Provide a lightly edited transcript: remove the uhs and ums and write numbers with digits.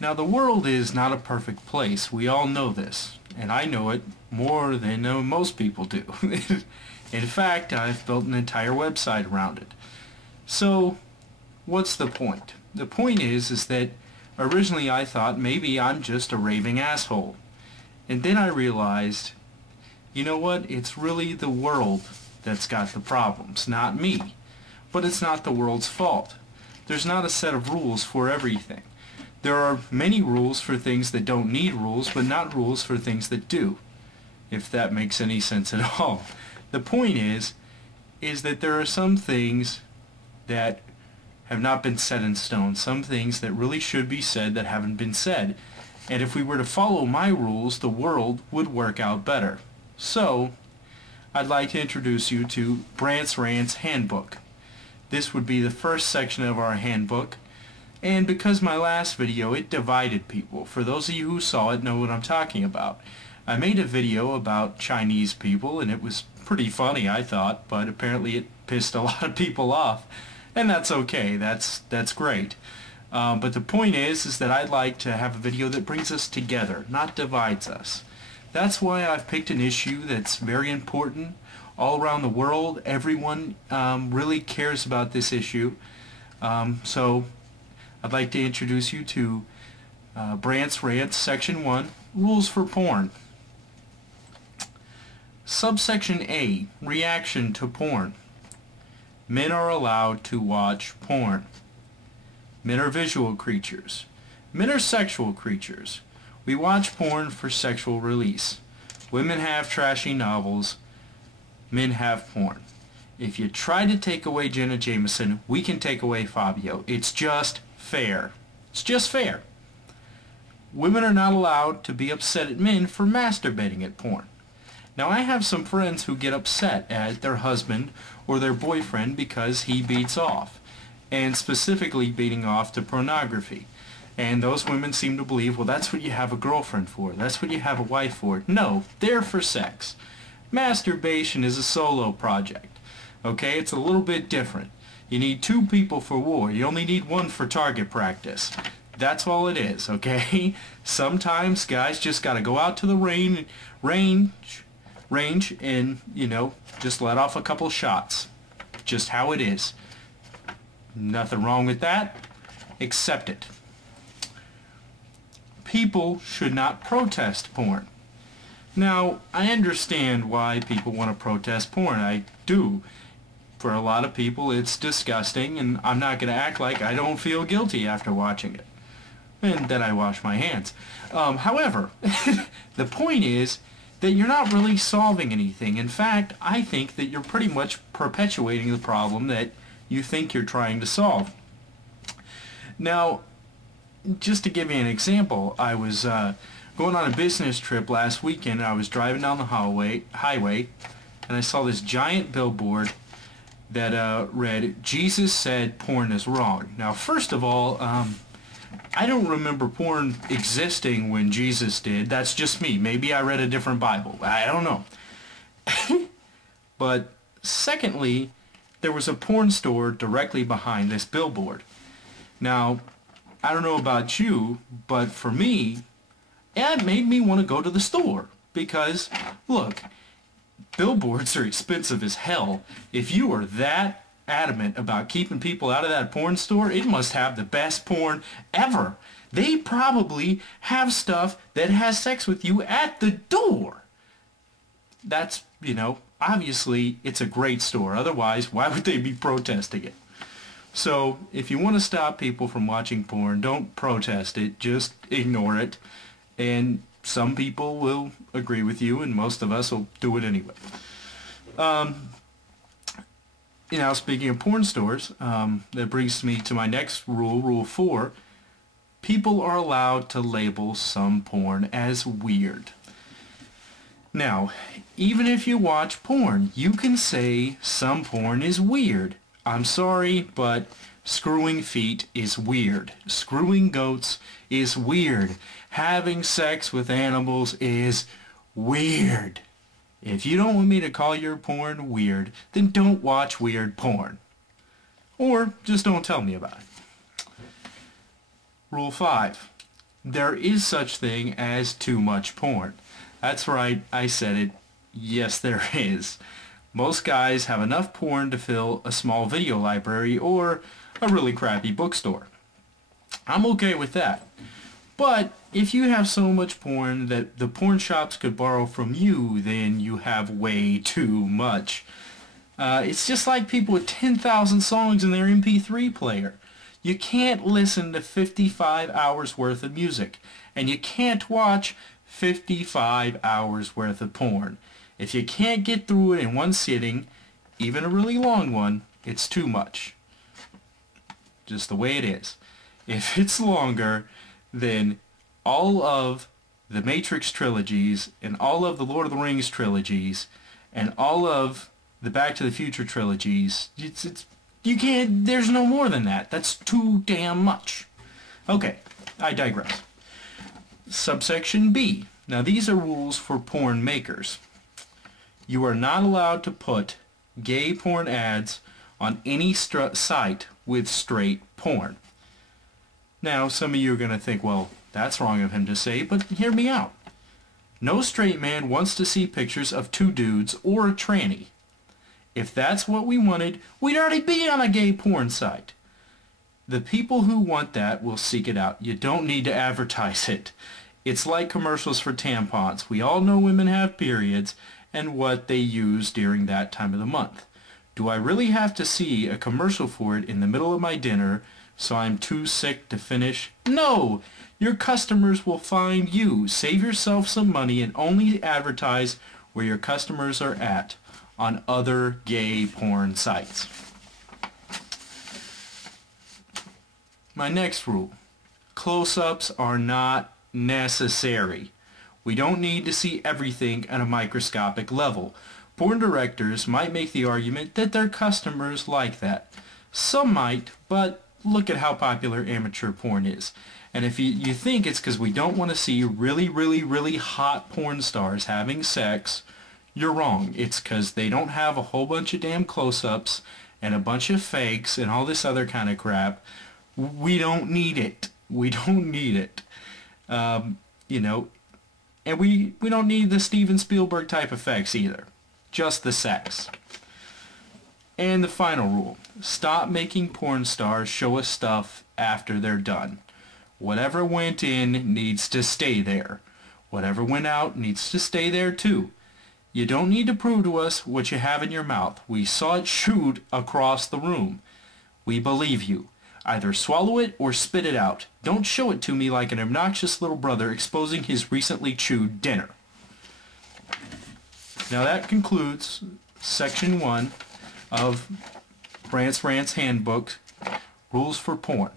Now, the world is not a perfect place. We all know this, and I know it more than most people do. In fact, I've built an entire website around it. So, what's the point? The point is that originally I thought maybe I'm just a raving asshole. And then I realized, you know what? It's really the world that's got the problems, not me. But it's not the world's fault. There's not a set of rules for everything. There are many rules for things that don't need rules, but not rules for things that do, if that makes any sense at all. The point is that there are some things that have not been set in stone, some things that really should be said that haven't been said. And if we were to follow my rules, the world would work out better. So, I'd like to introduce you to Brandt's Rants Handbook. This would be the first section of our handbook. And because my last video, it divided people. For those of you who saw it, know what I'm talking about. I made a video about Chinese people, and it was pretty funny, I thought, but apparently it pissed a lot of people off. And that's okay, that's great. But the point is that I'd like to have a video that brings us together, not divides us. That's why I've picked an issue that's very important. All around the world, everyone really cares about this issue. So I'd like to introduce you to Brandt's Rants, Section 1, Rules for Porn. Subsection A, Reaction to Porn. Men are allowed to watch porn. Men are visual creatures. Men are sexual creatures. We watch porn for sexual release. Women have trashy novels. Men have porn. If you try to take away Jenna Jameson, we can take away Fabio. It's just fair. It's just fair. Women are not allowed to be upset at men for masturbating at porn. Now, I have some friends who get upset at their husband or their boyfriend because he beats off, and specifically beating off to pornography. And those women seem to believe, well, that's what you have a girlfriend for. That's what you have a wife for. No, they're for sex. Masturbation is a solo project. Okay, it's a little bit different. You need two people for war. You only need one for target practice. That's all it is, okay? Sometimes guys just got to go out to the range and, you know, just let off a couple shots. Just how it is. Nothing wrong with that. Accept it. People should not protest porn. Now, I understand why people want to protest porn. I do. For a lot of people, it's disgusting, and I'm not going to act like I don't feel guilty after watching it. And then I wash my hands. However, the point is that you're not really solving anything. In fact, I think that you're pretty much perpetuating the problem that you think you're trying to solve. Now, just to give you an example, I was going on a business trip last weekend. I was driving down the highway, and I saw this giant billboard that read, "Jesus said porn is wrong." Now, first of all, I don't remember porn existing when Jesus did. That's just me. Maybe I read a different Bible. I don't know. But secondly, there was a porn store directly behind this billboard. Now, I don't know about you, but for me, it made me want to go to the store. Because, look, billboards are expensive as hell. If you are that adamant about keeping people out of that porn store, it must have the best porn ever. They probably have stuff that has sex with you at the door. That's, you know, obviously it's a great store. Otherwise, why would they be protesting it? So, if you want to stop people from watching porn, don't protest it. Just ignore it. And some people will agree with you, and most of us will do it anyway. You know, speaking of porn stores, that brings me to my next rule, Rule 4. People are allowed to label some porn as weird. Now, even if you watch porn, you can say some porn is weird. I'm sorry, but screwing feet is weird. Screwing goats is weird. Having sex with animals is weird. If you don't want me to call your porn weird, then don't watch weird porn. Or just don't tell me about it. Rule 5. there is such thing as too much porn. That's right, I said it. Yes, there is. Most guys have enough porn to fill a small video library or a really crappy bookstore. I'm okay with that. But if you have so much porn that the porn shops could borrow from you, then you have way too much. It's just like people with 10,000 songs in their MP3 player. You can't listen to 55 hours worth of music, and you can't watch 55 hours worth of porn. If you can't get through it in one sitting, even a really long one, it's too much. Just the way it is. If it's longer, then all of the Matrix trilogies and all of the Lord of the Rings trilogies and all of the Back to the Future trilogies, you can't, there's no more than that. That's too damn much. Okay, I digress. Subsection B. Now these are rules for porn makers. You are not allowed to put gay porn ads on any site with straight porn. Now some of you are going to think, well, that's wrong of him to say, but hear me out. No straight man wants to see pictures of two dudes or a tranny. If that's what we wanted, we'd already be on a gay porn site. The people who want that will seek it out. You don't need to advertise it. It's like commercials for tampons. We all know women have periods and what they use during that time of the month. Do I really have to see a commercial for it in the middle of my dinner so I'm too sick to finish? No! Your customers will find you. Save yourself some money and only advertise where your customers are at on other gay porn sites. My next rule. Close-ups are not necessary. We don't need to see everything at a microscopic level. Porn directors might make the argument that their customers like that. Some might, but look at how popular amateur porn is. And if you think it's because we don't want to see really hot porn stars having sex, you're wrong. It's because they don't have a whole bunch of damn close-ups and a bunch of fakes and all this other kind of crap. We don't need it. We don't need it. You know, and we don't need the Steven Spielberg type effects either. Just the sex. And the final rule. Stop making porn stars show us stuff after they're done. Whatever went in needs to stay there. Whatever went out needs to stay there too. You don't need to prove to us what you have in your mouth. We saw it shoot across the room. We believe you. Either swallow it or spit it out. Don't show it to me like an obnoxious little brother exposing his recently chewed dinner. Now that concludes Section 1 of Brandt's Rants Handbook, Rules for Porn.